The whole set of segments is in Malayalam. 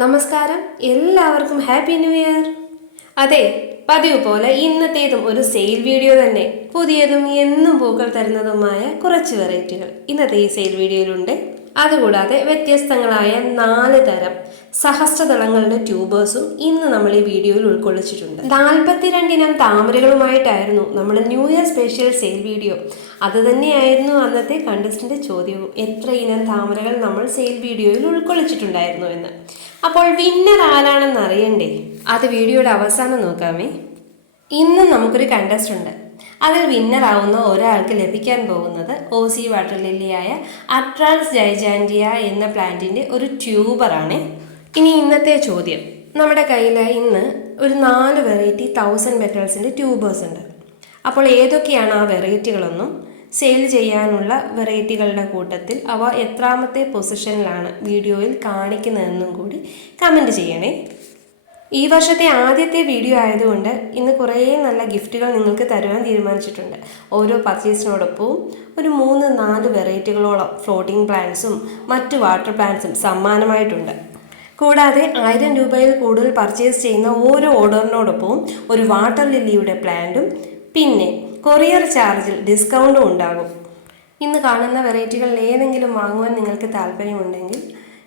നമസ്കാരം, എല്ലാവർക്കും ഹാപ്പി ന്യൂ ഇയർ. അതെ, പതിവ് പോലെ ഇന്നത്തേതും ഒരു സെയിൽ വീഡിയോ തന്നെ. പുതിയതും എന്നും പൂക്കൾ തരുന്നതുമായ കുറച്ച് വെറൈറ്റികൾ ഇന്നത്തെ ഈ സെയിൽ വീഡിയോയിലുണ്ട്. അതുകൂടാതെ വ്യത്യസ്തങ്ങളായ 4 തരം സഹസ്രദളങ്ങളുടെ ട്യൂബേഴ്സും ഇന്ന് നമ്മൾ ഈ വീഡിയോയിൽ ഉൾക്കൊള്ളിച്ചിട്ടുണ്ട്. 42 ഇനം താമരകളുമായിട്ടായിരുന്നു നമ്മൾ new year special sale video. അത് തന്നെയായിരുന്നു അന്നത്തെ കണ്ടസ്റ്റന്റ് ചോദ്യവും, എത്ര ഇനം താമരകൾ നമ്മൾ സെയിൽ വീഡിയോയിൽ ഉൾക്കൊള്ളിച്ചിട്ടുണ്ടായിരുന്നു എന്ന്. അപ്പോൾ വിന്നർ ആരാണെന്ന് അറിയണ്ടേ? അത് വീഡിയോയുടെ അവസാനം നോക്കാമേ. ഇന്ന് നമുക്കൊരു കണ്ടസ്റ്റ് ഉണ്ട്. അതിൽ വിന്നർ ആവുന്ന ഒരാൾക്ക് ലഭിക്കാൻ പോകുന്നത് ഓസി വാട്ടർ ലില്ലിയായ അട്രാൻസ് ജൈജാൻറ്റിയ എന്ന പ്ലാന്റിൻ്റെ ഒരു ട്യൂബറാണ്. ഇനി ഇന്നത്തെ ചോദ്യം, നമ്മുടെ കയ്യിൽ ഇന്ന് ഒരു 4 വെറൈറ്റി 1000 പെറ്റൽസിൻ്റെ ട്യൂബേഴ്സ് ഉണ്ട്. അപ്പോൾ ഏതൊക്കെയാണ് ആ വെറൈറ്റികളൊന്നും സെയിൽ ചെയ്യാനുള്ള വെറൈറ്റികളുടെ കൂട്ടത്തിൽ അവ എത്രാമത്തെ പൊസിഷനിലാണ് വീഡിയോയിൽ കാണിക്കുന്നതെന്നും കൂടി കമൻറ്റ് ചെയ്യണേ. ഈ വർഷത്തെ ആദ്യത്തെ വീഡിയോ ആയതുകൊണ്ട് ഇന്ന് കുറേ നല്ല ഗിഫ്റ്റുകൾ നിങ്ങൾക്ക് തരുവാൻ തീരുമാനിച്ചിട്ടുണ്ട്. ഓരോ പർച്ചേസിനോടൊപ്പവും ഒരു 3-4 വെറൈറ്റികളോളം ഫ്ലോട്ടിംഗ് പ്ലാന്റ്സും മറ്റു വാട്ടർ പ്ലാന്റ്സും സമ്മാനമായിട്ടുണ്ട്. കൂടാതെ 1000 രൂപയിൽ കൂടുതൽ പർച്ചേസ് ചെയ്യുന്ന ഓരോ ഓർഡറിനോടൊപ്പവും ഒരു വാട്ടർ ലില്ലിയുടെ പ്ലാന്റും പിന്നെ കൊറിയർ ചാർജിൽ ഡിസ്കൗണ്ടും ഉണ്ടാകും. ഇന്ന് കാണുന്ന വെറൈറ്റികളിൽ ഏതെങ്കിലും വാങ്ങുവാൻ നിങ്ങൾക്ക് താല്പര്യമുണ്ടെങ്കിൽ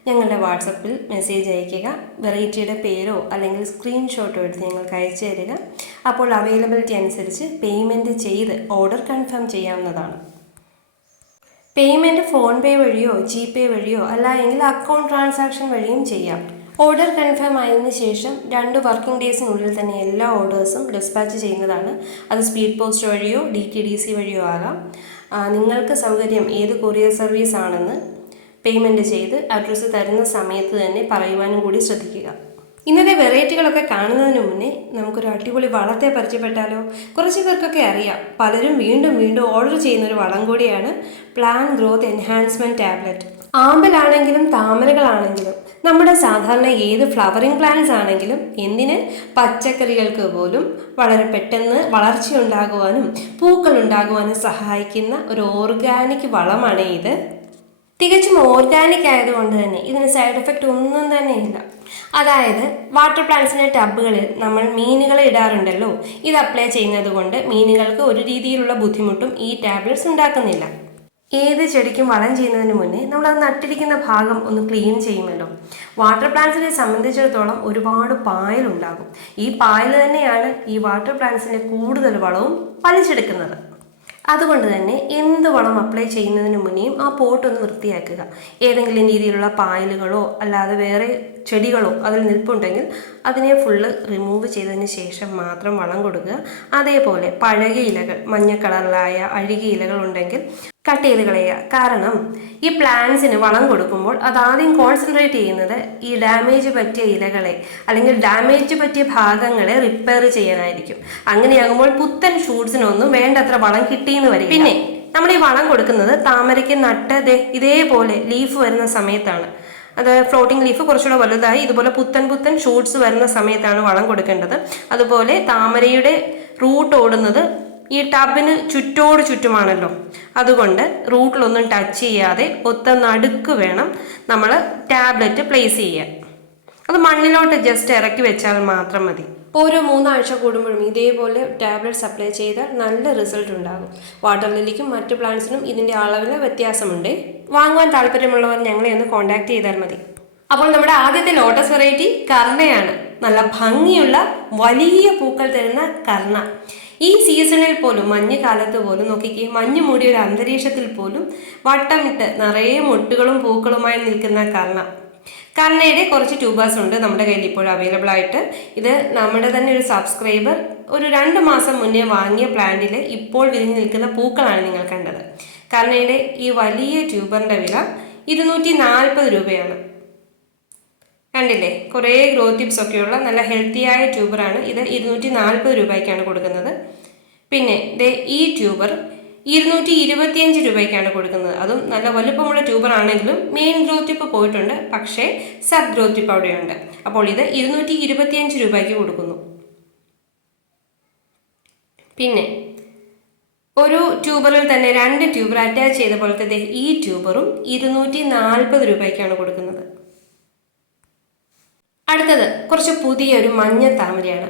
ഞങ്ങളുടെ വാട്സപ്പിൽ മെസ്സേജ് അയയ്ക്കുക. വെറൈറ്റിയുടെ പേരോ അല്ലെങ്കിൽ സ്ക്രീൻഷോട്ടോ എടുത്ത് ഞങ്ങൾക്ക് അയച്ചു തരിക. അപ്പോൾ അവൈലബിലിറ്റി അനുസരിച്ച് പേയ്മെൻറ്റ് ചെയ്ത് ഓർഡർ കൺഫേം ചെയ്യാവുന്നതാണ്. പേയ്മെൻറ്റ് ഫോൺ പേ വഴിയോ ജിപേ വഴിയോ അല്ല എങ്കിൽ അക്കൗണ്ട് ട്രാൻസാക്ഷൻ വഴിയും ചെയ്യാം. ഓർഡർ കൺഫേം ആയതിനു ശേഷം 2 വർക്കിംഗ് ഡേയ്സിനുള്ളിൽ തന്നെ എല്ലാ ഓർഡേഴ്സും ഡിസ്പാച്ച് ചെയ്യുന്നതാണ്. അത് സ്പീഡ് പോസ്റ്റ് വഴിയോ DTDC വഴിയോ ആകാം. നിങ്ങൾക്ക് സൗകര്യം ഏത് കൊറിയർ സർവീസ് ആണെന്ന് പേയ്മെൻറ്റ് ചെയ്ത് അഡ്രസ്സ് തരുന്ന സമയത്ത് തന്നെ പറയുവാനും കൂടി ശ്രദ്ധിക്കുക. ഇന്നത്തെ വെറൈറ്റികളൊക്കെ കാണുന്നതിന് മുന്നേ നമുക്കൊരു അടിപൊളി വളത്തെ പരിചയപ്പെട്ടാലോ? കുറച്ച് പേർക്കൊക്കെ അറിയാം, പലരും വീണ്ടും വീണ്ടും ഓർഡർ ചെയ്യുന്നൊരു വളം കൂടിയാണ് പ്ലാൻ ഗ്രോത്ത് എൻഹാൻസ്മെൻറ്റ് ടാബ്ലറ്റ്. ആമ്പലാണെങ്കിലും താമരകളാണെങ്കിലും നമ്മുടെ സാധാരണ ഏത് ഫ്ലവറിംഗ് പ്ലാന്റ്സ് ആണെങ്കിലും എന്തിന് പച്ചക്കറികൾക്ക് പോലും വളരെ പെട്ടെന്ന് വളർച്ചയുണ്ടാകുവാനും പൂക്കൾ ഉണ്ടാകുവാനും സഹായിക്കുന്ന ഒരു ഓർഗാനിക് വളമാണ് ഇത്. തികച്ചും ഓർഗാനിക് ആയതുകൊണ്ട് തന്നെ ഇതിന് സൈഡ് എഫക്റ്റ് ഒന്നും തന്നെ ഇല്ല. അതായത് വാട്ടർ പ്ലാന്റ്സിൻ്റെ ടബുകളിൽ നമ്മൾ മീനുകളെ ഇടാറുണ്ടല്ലോ, ഇത് അപ്ലൈ ചെയ്യുന്നത് കൊണ്ട് മീനുകൾക്ക് ഒരു രീതിയിലുള്ള ബുദ്ധിമുട്ടും ഈ ടാബ്ലറ്റ്സ് ഉണ്ടാക്കുന്നില്ല. ഏത് ചെടിക്കും വളം ചെയ്യുന്നതിന് മുന്നേ നമ്മൾ അത് നട്ടിരിക്കുന്ന ഭാഗം ഒന്ന് ക്ലീൻ ചെയ്യുമല്ലോ. വാട്ടർ പ്ലാന്റ്സിനെ സംബന്ധിച്ചിടത്തോളം ഒരുപാട് പായലുണ്ടാകും. ഈ പായൽ തന്നെയാണ് ഈ വാട്ടർ പ്ലാന്റ്സിൻ്റെ കൂടുതൽ വളവും വലിച്ചെടുക്കുന്നത്. അതുകൊണ്ട് തന്നെ എന്ത് വളം അപ്ലൈ ചെയ്യുന്നതിന് മുന്നേയും ആ പോട്ട് ഒന്ന് വൃത്തിയാക്കുക. ഏതെങ്കിലും രീതിയിലുള്ള പായലുകളോ അല്ലാതെ വേറെ ചെടികളോ അതിൽ നിൽപ്പുണ്ടെങ്കിൽ അതിനെ ഫുള്ള് റിമൂവ് ചെയ്തതിന് ശേഷം മാത്രം വളം കൊടുക്കുക. അതേപോലെ പഴകിയ ഇലകൾ, മഞ്ഞ കളറിലായ അഴുകിയ ഇലകൾ ഉണ്ടെങ്കിൽ കട്ട് ചെയ്ത് കളയുക. കാരണം ഈ പ്ലാന്റ്സിന് വളം കൊടുക്കുമ്പോൾ അതാദ്യം കോൺസെൻട്രേറ്റ് ചെയ്യുന്നത് ഈ ഡാമേജ് പറ്റിയ ഇലകളെ അല്ലെങ്കിൽ ഡാമേജ് പറ്റിയ ഭാഗങ്ങളെ റിപ്പയർ ചെയ്യാനായിരിക്കും. അങ്ങനെയാകുമ്പോൾ പുത്തൻ ഷൂട്ട്സിനൊന്നും വേണ്ടത്ര വളം കിട്ടിയെന്ന് വരും. പിന്നെ നമ്മൾ ഈ വളം കൊടുക്കുന്നത് താമരയ്ക്ക് നട്ട് ഇതേപോലെ ലീഫ് വരുന്ന സമയത്താണ്. അത് ഫ്ലോട്ടിംഗ് ലീഫ് കുറച്ചുകൂടെ വലുതായി ഇതുപോലെ പുത്തൻ ഷൂട്ട്സ് വരുന്ന സമയത്താണ് വളം കൊടുക്കേണ്ടത്. അതുപോലെ താമരയുടെ റൂട്ട് ഓടുന്നത് ഈ ടബിന് ചുറ്റുമാണല്ലോ, അതുകൊണ്ട് റൂട്ടിലൊന്നും ടച്ച് ചെയ്യാതെ ഒത്ത നടുക്ക് വേണം നമ്മൾ ടാബ്ലറ്റ് പ്ലേസ് ചെയ്യാൻ. അത് മണ്ണിലോട്ട് ജസ്റ്റ് ഇറക്കി വെച്ചാൽ മാത്രം മതി. ഓരോ 3 ആഴ്ച കൂടുമ്പോഴും ഇതേപോലെ ടാബ്ലറ്റ്സ് അപ്ലൈ ചെയ്താൽ നല്ല റിസൾട്ട് ഉണ്ടാകും. വാട്ടർ ലില്ലിക്കും മറ്റു പ്ലാന്റ്സിനും ഇതിൻ്റെ അളവിൽ വ്യത്യാസമുണ്ട്. വാങ്ങുവാൻ താല്പര്യമുള്ളവർ ഞങ്ങളെ ഒന്ന് കോൺടാക്ട് ചെയ്താൽ മതി. അപ്പോൾ നമ്മുടെ ആദ്യത്തെ ലോട്ടസ് വെറൈറ്റി കർണയാണ്. നല്ല ഭംഗിയുള്ള വലിയ പൂക്കൾ തരുന്ന കർണ. ഈ സീസണിൽ പോലും മഞ്ഞുകാലത്ത് പോലും നോക്കിക്കേ, മഞ്ഞ് മൂടിയ ഒരു അന്തരീക്ഷത്തിൽ പോലും വട്ടമിട്ട് നിറയെ മൊട്ടുകളും പൂക്കളുമായി നിൽക്കുന്ന കർണയുടെ കുറച്ച് ട്യൂബേഴ്സ് ഉണ്ട് നമ്മുടെ കയ്യിൽ ഇപ്പോൾ അവൈലബിൾ ആയിട്ട്. ഇത് നമ്മുടെ തന്നെ ഒരു സബ്സ്ക്രൈബർ ഒരു 2 മാസം മുന്നേ വാങ്ങിയ പ്ലാന്റിൽ ഇപ്പോൾ വിരിഞ്ഞ് നിൽക്കുന്ന പൂക്കളാണ് നിങ്ങൾ കണ്ടത്. കർണയുടെ ഈ വലിയ ട്യൂബറിൻ്റെ വില 240 രൂപയാണ്. കണ്ടില്ലേ, കുറേ ഗ്രോ ടിപ്സ് ഒക്കെയുള്ള നല്ല ഹെൽത്തിയായ ട്യൂബറാണ് ഇത്. 240 രൂപയ്ക്കാണ് കൊടുക്കുന്നത്. പിന്നെ ഈ ട്യൂബർ 225 രൂപയ്ക്കാണ് കൊടുക്കുന്നത്. അതും നല്ല വലുപ്പമുള്ള ട്യൂബർ ആണെങ്കിലും മെയിൻ ഗ്രോ ടിപ്പ് പോയിട്ടുണ്ട്, പക്ഷേ സബ് ഗ്രോ ടിപ്പ് അവിടെയുണ്ട്. അപ്പോൾ ഇത് 225 രൂപയ്ക്ക് കൊടുക്കുന്നു. പിന്നെ ഒരു ട്യൂബറിൽ തന്നെ 2 ട്യൂബർ അറ്റാച്ച് ചെയ്ത പോലത്തെ ഈ ട്യൂബറും 240 രൂപയ്ക്കാണ് കൊടുക്കുന്നത്. അടുത്തത് കുറച്ച് പുതിയൊരു മഞ്ഞ താമരയാണ്,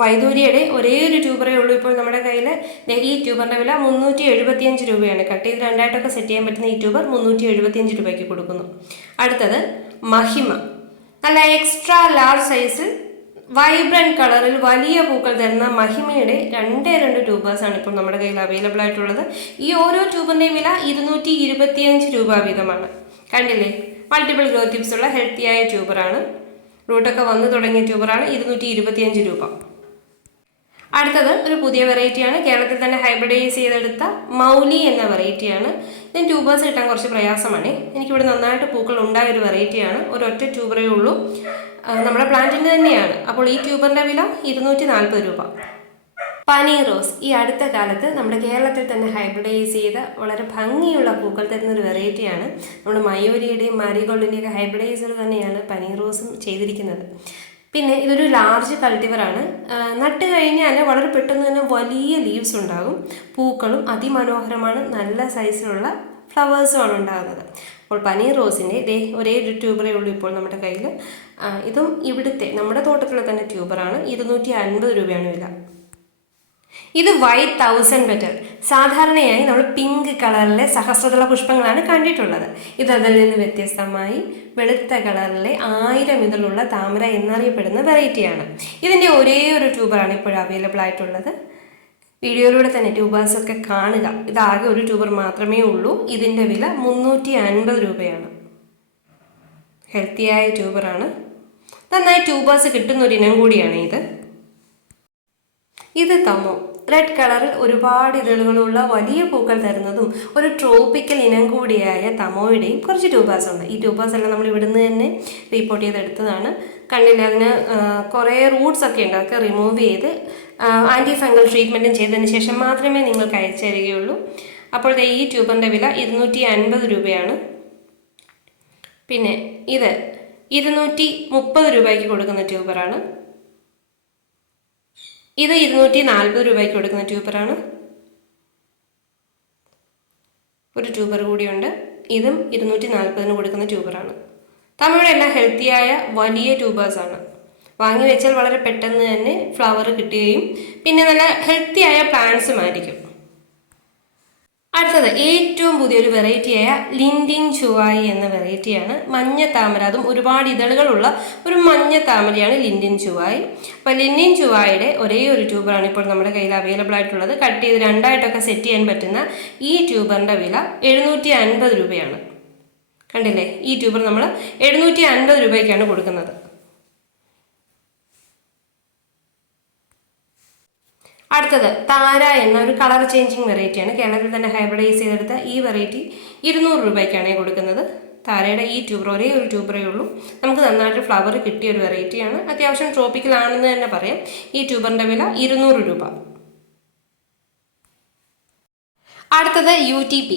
വൈദൂര്യയുടെ ഒരേ ഒരു ട്യൂബറേ ഉള്ളൂ ഇപ്പോൾ നമ്മുടെ കയ്യിൽ. ഈ ട്യൂബറിൻ്റെ വില 375 രൂപയാണ്. കട്ട് ചെയ്ത് രണ്ടായിട്ടൊക്കെ സെറ്റ് ചെയ്യാൻ പറ്റുന്ന ഈ ട്യൂബർ 375 രൂപയ്ക്ക് കൊടുക്കുന്നു. അടുത്തത് മഹിമ, നല്ല എക്സ്ട്രാ ലാർജ് സൈസിൽ വൈബ്രൻറ്റ് കളറിൽ വലിയ പൂക്കൾ തരുന്ന മഹിമയുടെ രണ്ട് ട്യൂബേഴ്സാണ് ഇപ്പോൾ നമ്മുടെ കയ്യിൽ അവൈലബിൾ ആയിട്ടുള്ളത്. ഈ ഓരോ ട്യൂബറിൻ്റെയും വില 225 രൂപ വീതമാണ്. കണ്ടില്ലേ, മൾട്ടിപ്പിൾ ഗ്രോ ടിപ്സ് ഉള്ള ഹെൽത്തിയായ ട്യൂബറാണ്. റൂട്ടൊക്കെ വന്നു തുടങ്ങിയ ട്യൂബറാണ്. 225 രൂപ. അടുത്തത് ഒരു പുതിയ വെറൈറ്റിയാണ്, കേരളത്തിൽ തന്നെ ഹൈബ്രിഡൈസ് ചെയ്തെടുത്ത മൗലി എന്ന വെറൈറ്റിയാണ്. ഇതിന് ട്യൂബേഴ്സ് കിട്ടാൻ കുറച്ച് പ്രയാസമാണ്. എനിക്കിവിടെ നന്നായിട്ട് പൂക്കൾ ഉണ്ടായ ഒരു വെറൈറ്റിയാണ്. ഒരൊറ്റ ട്യൂബറേ ഉള്ളൂ, നമ്മുടെ പ്ലാന്റിൻ്റെ തന്നെയാണ്. അപ്പോൾ ഈ ട്യൂബറിൻ്റെ വില 240 രൂപ. പനീർ റോസ് ഈ അടുത്ത കാലത്ത് നമ്മുടെ കേരളത്തിൽ തന്നെ ഹൈബ്രിഡൈസ് ചെയ്ത വളരെ ഭംഗിയുള്ള പൂക്കൾ തരുന്നൊരു വെറൈറ്റിയാണ്. നമ്മുടെ മയൂരിയുടെയും മാരിഗോൾഡിൻ്റെയൊക്കെ ഹൈബ്രിഡൈസർ തന്നെയാണ് പനീർ റോസും ചെയ്തിരിക്കുന്നത്. പിന്നെ ഇതൊരു ലാർജ് കൾട്ടിവറാണ്. നട്ട് കഴിഞ്ഞാൽ വളരെ പെട്ടെന്ന് തന്നെ വലിയ ലീവ്സ് ഉണ്ടാകും. പൂക്കളും അതിമനോഹരമാണ്, നല്ല സൈസിലുള്ള ഫ്ലവേഴ്സുമാണ് ഉണ്ടാകുന്നത്. അപ്പോൾ പനീർ റോസിൻ്റെ ഒരേ ഒരു ട്യൂബറേ ഉള്ളൂ ഇപ്പോൾ നമ്മുടെ കയ്യിൽ. ഇതും ഇവിടുത്തെ നമ്മുടെ തോട്ടത്തിലെ തന്നെ ട്യൂബറാണ്. 250 രൂപയാണ് വില. ഇത് വൈറ്റ് 1000 പെറ്റൽ. സാധാരണയായി നമ്മൾ പിങ്ക് കളറിലെ സഹസ്രദള പുഷ്പങ്ങളാണ് കണ്ടിട്ടുള്ളത്. ഇത് അതിൽ നിന്ന് വ്യത്യസ്തമായി വെളുത്ത കളറിലെ 1000 ഇതളുള്ള താമര എന്നറിയപ്പെടുന്ന വെറൈറ്റിയാണ്. ഇതിൻ്റെ ഒരേ ഒരു ട്യൂബറാണ് ഇപ്പോൾ അവൈലബിൾ ആയിട്ടുള്ളത്. വീഡിയോയിലൂടെ തന്നെ ട്യൂബേഴ്സൊക്കെ കാണുക. ഇതാകെ ഒരു ട്യൂബർ മാത്രമേ ഉള്ളൂ. ഇതിൻ്റെ വില 350 രൂപയാണ്. ഹെൽത്തിയായ ട്യൂബറാണ്. നന്നായി ട്യൂബേഴ്സ് കിട്ടുന്നൊരു ഇനം കൂടിയാണ് ഇത് തമോ. റെഡ് കളറിൽ ഒരുപാട് ഇതളുകളുള്ള വലിയ പൂക്കൾ തരുന്നതും ഒരു ട്രോപ്പിക്കൽ ഇനം കൂടിയായ തമോയുടെയും കുറച്ച് ട്യൂബേഴ്സ് ഉണ്ട്. ഈ ട്യൂബേഴ്സ് എല്ലാം നമ്മൾ ഇവിടുന്ന് തന്നെ റീപ്പോർട്ട് ചെയ്തെടുത്തതാണ്. കണ്ണിൽ അതിന് കുറേ റൂട്ട്സ് ഒക്കെ ഉണ്ട്, അതൊക്കെ റിമൂവ് ചെയ്ത് ആൻറ്റി ഫംഗൽ ട്രീറ്റ്മെൻറ്റും ചെയ്തതിന് ശേഷം മാത്രമേ നിങ്ങൾക്ക് അയച്ചു തരികയുള്ളൂ. അപ്പോൾ ഈ ട്യൂബറിൻ്റെ വില 250 രൂപയാണ്. പിന്നെ ഇത് 230 രൂപയ്ക്ക് കൊടുക്കുന്ന ട്യൂബറാണ്. ഇത് 240 രൂപയ്ക്ക് കൊടുക്കുന്ന ട്യൂബറാണ്. ഒരു ട്യൂബർ കൂടിയുണ്ട്. ഇതും 240 കൊടുക്കുന്ന ട്യൂബറാണ്. തമിഴ് എല്ലാം ഹെൽത്തിയായ വലിയ ട്യൂബേഴ്സാണ്. വാങ്ങി വെച്ചാൽ വളരെ പെട്ടെന്ന് തന്നെ ഫ്ലവർ കിട്ടുകയും പിന്നെ നല്ല ഹെൽത്തിയായ പ്ലാന്റ്സും ആയിരിക്കും. അടുത്തത് ഏറ്റവും പുതിയൊരു വെറൈറ്റിയായ ലിൻഡിൻ ചുവായി എന്ന വെറൈറ്റിയാണ്. മഞ്ഞ താമര, അതും ഒരുപാട് ഇതളുകളുള്ള ഒരു മഞ്ഞ താമരയാണ് ലിൻഡിൻ ചുവായി. അപ്പോൾ ലിൻഡിൻ ചുവായിയുടെ ഒരേ ഒരു ട്യൂബറാണ് ഇപ്പോൾ നമ്മുടെ കയ്യിൽ അവൈലബിൾ ആയിട്ടുള്ളത്. കട്ട് ചെയ്ത് രണ്ടായിട്ടൊക്കെ സെറ്റ് ചെയ്യാൻ പറ്റുന്ന ഈ ട്യൂബറിൻ്റെ വില 750 രൂപയാണ്. കണ്ടില്ലേ, ഈ ട്യൂബർ നമ്മൾ 750 രൂപയ്ക്കാണ് കൊടുക്കുന്നത്. അടുത്തത് താര എന്ന ഒരു കളർ ചേഞ്ചിങ് വെറൈറ്റിയാണ്. കേരളത്തിൽ തന്നെ ഹൈബ്രിഡൈസ് ചെയ്തെടുത്ത ഈ വെറൈറ്റി 200 രൂപയ്ക്കാണ് കൊടുക്കുന്നത്. താരയുടെ ഈ ട്യൂബർ ഒരേ ഒരു ട്യൂബറേ ഉള്ളൂ. നമുക്ക് നന്നായിട്ട് ഫ്ലവർ കിട്ടിയ ഒരു വെറൈറ്റിയാണ്. അത്യാവശ്യം ട്രോപ്പിക്കൽ ആണെന്ന് തന്നെ പറയാം. ഈ ട്യൂബറിൻ്റെ വില 200 രൂപ. അടുത്തത് UTP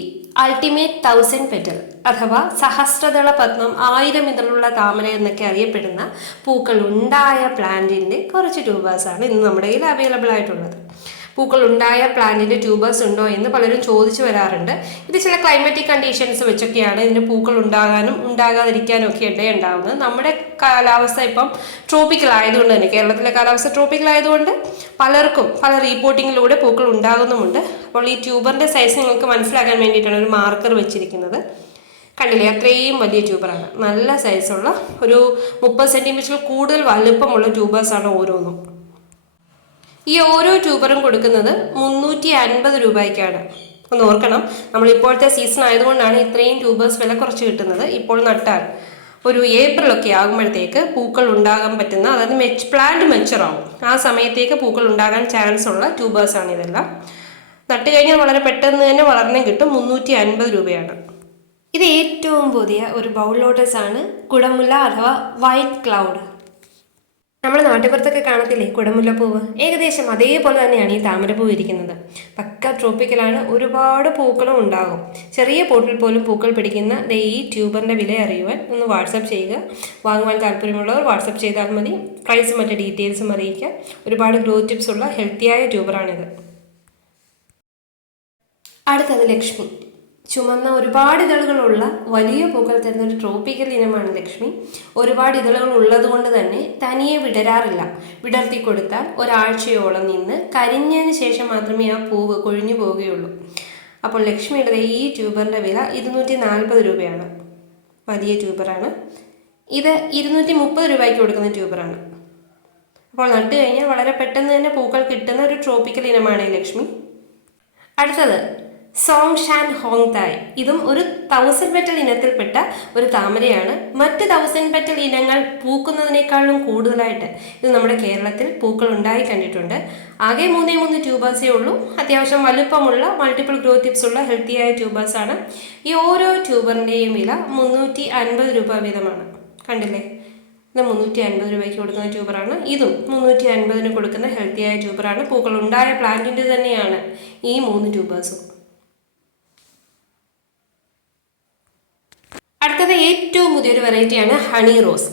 അൾട്ടിമേറ്റ് 1000 പെറ്റൽ അഥവാ സഹസ്രദള പത്മം, 1000 ഇതളുള്ള താമര എന്നൊക്കെ അറിയപ്പെടുന്ന പൂക്കൾ ഉണ്ടായ പ്ലാന്റിൻ്റെ കുറച്ച് ട്യൂബേഴ്സാണ് ഇന്ന് നമ്മുടെ കയ്യിൽ അവൈലബിൾ ആയിട്ടുള്ളത്. പൂക്കൾ ഉണ്ടായ പ്ലാന്റിൻ്റെ ട്യൂബേഴ്സ് ഉണ്ടോ എന്ന് പലരും ചോദിച്ചു വരാറുണ്ട്. ഇത് ചില ക്ലൈമറ്റിക് കണ്ടീഷൻസ് വെച്ചൊക്കെയാണ് ഇതിൻ്റെ പൂക്കൾ ഉണ്ടാകാനും ഉണ്ടാകാതിരിക്കാനും ഒക്കെ ഇടയുണ്ടാകുന്നത്. നമ്മുടെ കാലാവസ്ഥ ഇപ്പം ട്രോപ്പിക്കൽ ആയതുകൊണ്ട് തന്നെ, കേരളത്തിലെ കാലാവസ്ഥ ട്രോപ്പിക്കൽ ആയതുകൊണ്ട് പലർക്കും പല റീപോർട്ടിങ്ങിലൂടെ പൂക്കൾ ഉണ്ടാകുന്നുമുണ്ട്. അപ്പോൾ ഈ ട്യൂബറിൻ്റെ സൈസ് നിങ്ങൾക്ക് മനസ്സിലാക്കാൻ വേണ്ടിയിട്ടാണ് ഒരു മാർക്കർ വെച്ചിരിക്കുന്നത്. കണ്ടില്ലേ, അത്രയും വലിയ ട്യൂബറാണ്. നല്ല സൈസുള്ള ഒരു 30 സെൻറ്റിമീറ്ററിൽ കൂടുതൽ വലുപ്പമുള്ള ട്യൂബേഴ്സാണ് ഓരോന്നും. ഈ ഓരോ ട്യൂബറും കൊടുക്കുന്നത് 350 രൂപയ്ക്കാണ്. ഒന്ന് ഓർക്കണം, നമ്മളിപ്പോഴത്തെ സീസൺ ആയതുകൊണ്ടാണ് ഇത്രയും ട്യൂബേഴ്സ് വില കുറച്ച് കിട്ടുന്നത്. ഇപ്പോൾ നട്ടാൽ ഒരു ഏപ്രിലൊക്കെ ആകുമ്പോഴത്തേക്ക് പൂക്കൾ ഉണ്ടാകാൻ പറ്റുന്ന, അതായത് പ്ലാന്റ് മെച്ചുറാവും, ആ സമയത്തേക്ക് പൂക്കൾ ഉണ്ടാകാൻ ചാൻസ് ഉള്ള ട്യൂബേഴ്സാണ് ഇതെല്ലാം. നട്ട് കഴിഞ്ഞാൽ വളരെ പെട്ടെന്ന് തന്നെ വളർന്നും കിട്ടും. 350 രൂപയാണ്. ഇത് ഏറ്റവും പുതിയ ഒരു ബൗൾ ലോട്ടസ് ആണ്, കുടമുല്ല അഥവാ വൈറ്റ് ക്ലൗഡ്. നമ്മുടെ നാട്ടുപുറത്തൊക്കെ കാണത്തില്ലേ കുടമുല്ലപ്പൂവ്, ഏകദേശം അതേപോലെ തന്നെയാണ് ഈ താമരപ്പൂ ഇരിക്കുന്നത്. പക്ക ട്രോപ്പിക്കലാണ്, ഒരുപാട് പൂക്കളും ഉണ്ടാകും. ചെറിയ പോട്ടിൽ പോലും പൂക്കൾ പിടിക്കുന്ന ഈ ട്യൂബറിൻ്റെ വില അറിയുവാൻ ഒന്ന് വാട്സപ്പ് ചെയ്യുക. വാങ്ങുവാൻ താല്പര്യമുള്ളവർ വാട്സപ്പ് ചെയ്താൽ മതി. പ്രൈസും മറ്റ് ഡീറ്റെയിൽസും അറിയിക്കുക. ഒരുപാട് ഗ്രോ ടിപ്സ് ഉള്ള ഹെൽത്തിയായ ട്യൂബറാണിത്. അടുത്തത് ലക്ഷ്മി. ചുമന്ന ഒരുപാട് ഇതളുകളുള്ള വലിയ പൂക്കൾ തരുന്ന ഒരു ട്രോപ്പിക്കൽ ഇനമാണ് ലക്ഷ്മി. ഒരുപാട് ഇതളുകൾ ഉള്ളത് കൊണ്ട് തന്നെ തനിയെ വിടരാറില്ല. വിടർത്തി കൊടുത്താൽ ഒരാഴ്ചയോളം നിന്ന് കരിഞ്ഞതിന് ശേഷം മാത്രമേ ആ പൂവ് കൊഴിഞ്ഞു പോവുകയുള്ളൂ. അപ്പോൾ ലക്ഷ്മിയുടെ ഈ ട്യൂബറിൻ്റെ വില 240 രൂപയാണ്. വലിയ ട്യൂബറാണ്. ഇത് 230 രൂപയ്ക്ക് കൊടുക്കുന്ന ട്യൂബറാണ്. അപ്പോൾ നട്ട് കഴിഞ്ഞാൽ വളരെ പെട്ടെന്ന് തന്നെ പൂക്കൾ കിട്ടുന്ന ഒരു ട്രോപ്പിക്കൽ ഇനമാണ് ഈ ലക്ഷ്മി. അടുത്തത് സോങ് ഷാൻ ഹോങ് തായ്. ഇതും ഒരു 1000 പെറ്റൽ ഇനത്തിൽപ്പെട്ട ഒരു താമരയാണ്. മറ്റ് 1000 പെറ്റൽ ഇനങ്ങൾ പൂക്കുന്നതിനേക്കാളും കൂടുതലായിട്ട് ഇത് നമ്മുടെ കേരളത്തിൽ പൂക്കൾ ഉണ്ടായി കണ്ടിട്ടുണ്ട്. ആകെ 3 ട്യൂബേഴ്സേ ഉള്ളൂ. അത്യാവശ്യം വലുപ്പമുള്ള മൾട്ടിപ്പിൾ ഗ്രോ ടിപ്സ് ഉള്ള ഹെൽത്തിയായ ട്യൂബേഴ്സാണ്. ഈ ഓരോ ട്യൂബറിൻ്റെയും വില 350 രൂപ വീതമാണ്. കണ്ടില്ലേ, ഇത് 350 രൂപയ്ക്ക് കൊടുക്കുന്ന ട്യൂബറാണ്. ഇതും 350 കൊടുക്കുന്ന ഹെൽത്തിയായ ട്യൂബറാണ്. പൂക്കൾ ഉണ്ടായ പ്ലാന്റിൻ്റെ തന്നെയാണ് ഈ 3 ട്യൂബേഴ്സും. അടുത്തത് ഏറ്റവും പുതിയൊരു വെറൈറ്റിയാണ് ഹണി റോസ്.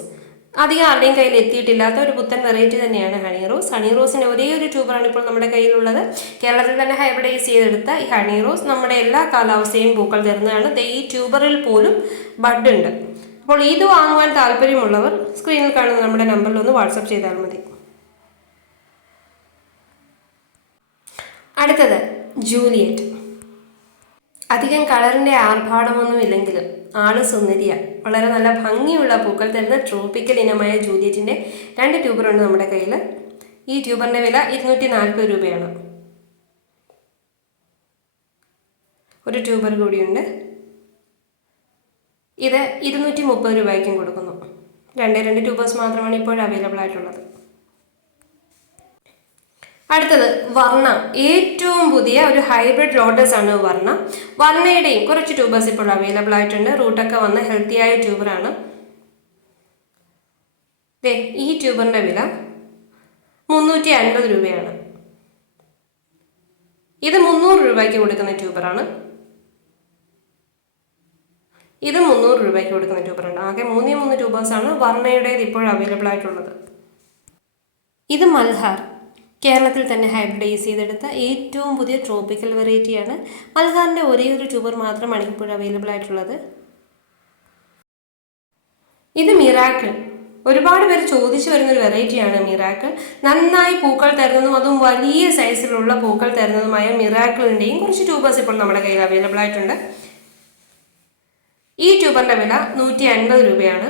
അധികം ആരുടെയും കയ്യിൽ എത്തിയിട്ടില്ലാത്ത ഒരു പുത്തൻ വെറൈറ്റി തന്നെയാണ് ഹണി റോസ്. ഹണി റോസിൻ്റെ ഒരേ ഒരു ട്യൂബറാണ് ഇപ്പോൾ നമ്മുടെ കയ്യിലുള്ളത്. കേരളത്തിൽ തന്നെ ഹൈബ്രിഡൈസ് ചെയ്തെടുത്ത ഈ ഹണി റോസ് നമ്മുടെ എല്ലാ കാലാവസ്ഥയും പൂക്കൾ തരുന്നതാണ്. ഈ ട്യൂബറിൽ പോലും ബഡ് ഉണ്ട്. അപ്പോൾ ഇത് വാങ്ങുവാൻ താല്പര്യമുള്ളവർ സ്ക്രീനിൽ കാണുന്ന നമ്മുടെ നമ്പറിൽ ഒന്ന് വാട്സപ്പ് ചെയ്താൽ മതി. അടുത്തത് ജൂലിയറ്റ്. അധികം കളറിൻ്റെ ആർഭാടമൊന്നും ഇല്ലെങ്കിലും ആള് സുന്ദരിയ, വളരെ നല്ല ഭംഗിയുള്ള പൂക്കൾ തരുന്ന ട്രോപ്പിക്കൽ ഇനമായ ജൂലിയറ്റിൻ്റെ 2 ട്യൂബറുണ്ട് നമ്മുടെ കയ്യിൽ. ഈ ട്യൂബറിൻ്റെ വില 240 രൂപയാണ്. ഒരു ട്യൂബർ കൂടിയുണ്ട്. ഇത് 230 രൂപയ്ക്കും കൊടുക്കുന്നു. 2 ട്യൂബേഴ്സ് മാത്രമാണ് ഇപ്പോൾ അവൈലബിൾ ആയിട്ടുള്ളത്. അടുത്തത് വർണ്ണ. ഏറ്റവും പുതിയ ഒരു ഹൈബ്രിഡ് ലോട്ടസ് ആണ് വർണ്ണ. വർണ്ണയുടെയും കുറച്ച് ട്യൂബേഴ്സ് ഇപ്പോൾ അവൈലബിൾ ആയിട്ടുണ്ട്. റൂട്ടൊക്കെ വന്ന ഹെൽത്തിയായ ട്യൂബറാണ്. ഈ ട്യൂബറിൻ്റെ വില 350 രൂപയാണ്. ഇത് 300 രൂപയ്ക്ക് കൊടുക്കുന്ന ട്യൂബറാണ്. ഇത് 300 രൂപയ്ക്ക് കൊടുക്കുന്ന ട്യൂബറുണ്ട്. ആകെ 3 ട്യൂബേഴ്സാണ് വർണ്ണയുടേത് ഇപ്പോൾ അവൈലബിൾ ആയിട്ടുള്ളത്. ഇത് മൽഹാർ. കേരളത്തിൽ തന്നെ ഹൈബ്രിഡൈസ് ചെയ്തെടുത്ത ഏറ്റവും പുതിയ ട്രോപ്പിക്കൽ വെറൈറ്റിയാണ്. മൽഹാറിൻ്റെ ഒരേ ഒരു ട്യൂബർ മാത്രമാണ് ഇപ്പോൾ അവൈലബിൾ ആയിട്ടുള്ളത്. ഇത് മിറാക്കിൾ. ഒരുപാട് പേര് ചോദിച്ചു വരുന്നൊരു വെറൈറ്റിയാണ് മിറാക്കിൾ. നന്നായി പൂക്കൾ തരുന്നതും അതും വലിയ സൈസിലുള്ള പൂക്കൾ തരുന്നതുമായ മിറാക്കിളിൻ്റെയും കുറച്ച് ട്യൂബേഴ്സ് ഇപ്പോൾ നമ്മുടെ കയ്യിൽ അവൈലബിൾ ആയിട്ടുണ്ട്. ഈ ട്യൂബറിൻ്റെ വില 150 രൂപയാണ്.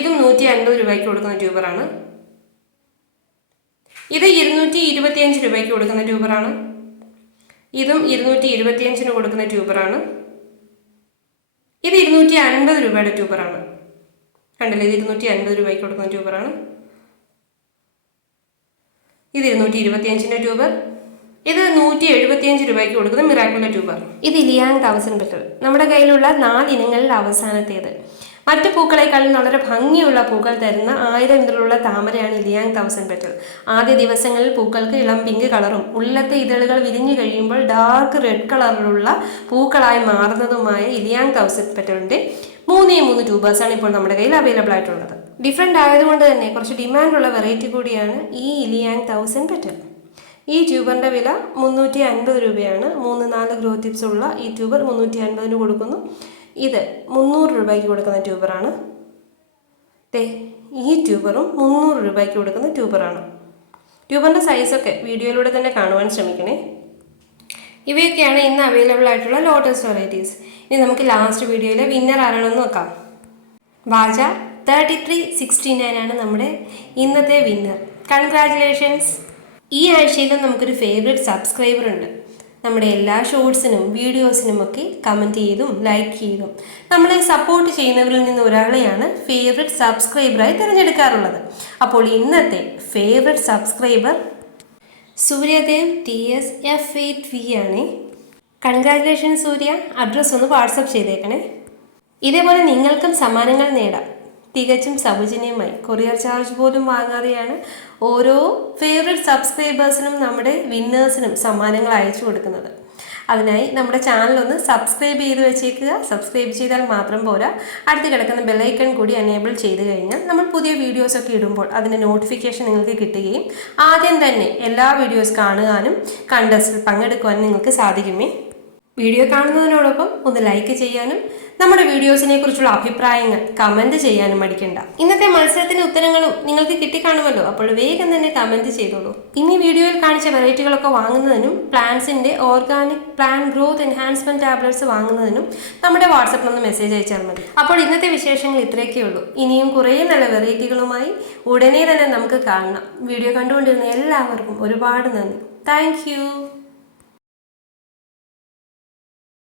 ഇതും 150 രൂപയ്ക്ക് കൊടുക്കുന്ന ട്യൂബറാണ്. ഇത് 225 രൂപയ്ക്ക് കൊടുക്കുന്ന ട്യൂബറാണ്. ഇതും 225 കൊടുക്കുന്ന ട്യൂബറാണ്. ഇത് 250 രൂപയുടെ ട്യൂബറാണ്. കണ്ടില്ലേ, ഇത് 250 രൂപയ്ക്ക് കൊടുക്കുന്ന ട്യൂബറാണ്. ഇത് 225 ട്യൂബർ. ഇത് 175 രൂപയ്ക്ക് കൊടുക്കുന്ന മിറാക്കിളിൻ്റെ ട്യൂബർ. ഇത് ലിയാങ് 1000 പെറ്റൽ. നമ്മുടെ കയ്യിലുള്ള 4 ഇനങ്ങളിൽ അവസാനത്തേത്. മറ്റു പൂക്കളെക്കാളും വളരെ ഭംഗിയുള്ള പൂക്കൾ തരുന്ന 1000 ഇതളുള്ള താമരയാണ് ലിയാങ് 1000 പെറ്റൽ. ആദ്യ ദിവസങ്ങളിൽ പൂക്കൾക്ക് ഇളം പിങ്ക് കളറും ഉള്ളത്തെ ഇതളുകൾ വിരിഞ്ഞു കഴിയുമ്പോൾ ഡാർക്ക് റെഡ് കളറിലുള്ള പൂക്കളായി മാറുന്നതുമായ ലിയാങ് 1000 പെറ്റലിൻ്റെ 3 ട്യൂബേഴ്സാണ് ഇപ്പോൾ നമ്മുടെ കയ്യിൽ അവൈലബിൾ ആയിട്ടുള്ളത്. ഡിഫറെൻ്റ് ആയതുകൊണ്ട് തന്നെ കുറച്ച് ഡിമാൻഡുള്ള വെറൈറ്റി കൂടിയാണ് ഈ ലിയാങ് 1000 പെറ്റൽ. ഈ ട്യൂബറിൻ്റെ വില 350 രൂപയാണ്. 3-4 ഗ്രോ ടിപ്സ് ഉള്ള ഈ ട്യൂബർ 350 കൊടുക്കുന്നു. ഇത് 300 രൂപയ്ക്ക് കൊടുക്കുന്ന ട്യൂബറാണ്. ഈ ട്യൂബറും 300 രൂപയ്ക്ക് കൊടുക്കുന്ന ട്യൂബറാണ്. ട്യൂബറിൻ്റെ സൈസൊക്കെ വീഡിയോയിലൂടെ തന്നെ കാണുവാൻ ശ്രമിക്കണേ. ഇവയൊക്കെയാണ് ഇന്ന് അവൈലബിൾ ആയിട്ടുള്ള ലോട്ടസ് വെറൈറ്റീസ്. ഇനി നമുക്ക് ലാസ്റ്റ് വീഡിയോയിലെ വിന്നർ ആരാണെന്ന് നോക്കാം. വാജ 3369 ആണ് നമ്മുടെ ഇന്നത്തെ വിന്നർ. കൺഗ്രാജുലേഷൻസ്. ഈ ആഴ്ചയിലും നമുക്കൊരു ഫേവറേറ്റ് സബ്സ്ക്രൈബർ ഉണ്ട്. നമ്മുടെ എല്ലാ ഷോർട്സിനും വീഡിയോസിനുമൊക്കെ കമൻറ്റ് ചെയ്തും ലൈക്ക് ചെയ്തും നമ്മളെ സപ്പോർട്ട് ചെയ്യുന്നവരിൽ നിന്ന് ഒരാളെയാണ് ഫേവറേറ്റ് സബ്സ്ക്രൈബറായി തിരഞ്ഞെടുക്കാറുള്ളത്. അപ്പോൾ ഇന്നത്തെ ഫേവറേറ്റ് സബ്സ്ക്രൈബർ സൂര്യദേവ് TSF8V ആണ്. കൺഗ്രാജുലേഷൻ സൂര്യ. അഡ്രസ്സ് ഒന്ന് വാട്സപ്പ് ചെയ്തേക്കണേ. ഇതേപോലെ നിങ്ങൾക്കും സമ്മാനങ്ങൾ നേടാം. തികച്ചും സൗജന്യമായി, കൊറിയർ ചാർജ് പോലും വാങ്ങാതെയാണ് ഓരോ ഫേവറേറ്റ് സബ്സ്ക്രൈബേഴ്സിനും നമ്മുടെ വിന്നേഴ്സിനും സമ്മാനങ്ങൾ അയച്ചു കൊടുക്കുന്നത്. അതിനായി നമ്മുടെ ചാനലൊന്ന് സബ്സ്ക്രൈബ് ചെയ്ത് വെച്ചേക്കുക. സബ്സ്ക്രൈബ് ചെയ്താൽ മാത്രം പോരാ, അടുത്ത് കിടക്കുന്ന ബെല്ലൈക്കൺ കൂടി എനേബിൾ ചെയ്ത് കഴിഞ്ഞാൽ നമ്മൾ പുതിയ വീഡിയോസൊക്കെ ഇടുമ്പോൾ അതിൻ്റെ നോട്ടിഫിക്കേഷൻ നിങ്ങൾക്ക് കിട്ടുകയും ആദ്യം തന്നെ എല്ലാ വീഡിയോസ് കാണുവാനും കണ്ടസ്റ്റിൽ പങ്കെടുക്കുവാനും നിങ്ങൾക്ക് സാധിക്കുമേ. വീഡിയോ കാണുന്നതിനോടൊപ്പം ഒന്ന് ലൈക്ക് ചെയ്യാനും നമ്മുടെ വീഡിയോസിനെ കുറിച്ചുള്ള അഭിപ്രായങ്ങൾ കമന്റ് ചെയ്യാനും മടിക്കണ്ട. ഇന്നത്തെ മത്സരത്തിന്റെ ഉത്തരങ്ങളും നിങ്ങൾക്ക് കിട്ടിക്കാണുമല്ലോ, അപ്പോൾ വേഗം തന്നെ കമന്റ് ചെയ്തോളൂ. ഇനി വീഡിയോയിൽ കാണിച്ച വെറൈറ്റികളൊക്കെ വാങ്ങുന്നതിനും പ്ലാന്റ്സിന്റെ organic plant growth enhancement tablets വാങ്ങുന്നതിനും നമ്മുടെ വാട്സപ്പിൽ ഒന്ന് മെസ്സേജ് അയച്ചാൽ മതി. അപ്പോൾ ഇന്നത്തെ വിശേഷങ്ങൾ ഇത്രയൊക്കെ ഉള്ളൂ. ഇനിയും കുറേ നല്ല വെറൈറ്റികളുമായി ഉടനെ തന്നെ നമുക്ക് കാണണം. വീഡിയോ കണ്ടുകൊണ്ടിരുന്ന എല്ലാവർക്കും ഒരുപാട് നന്ദി. താങ്ക്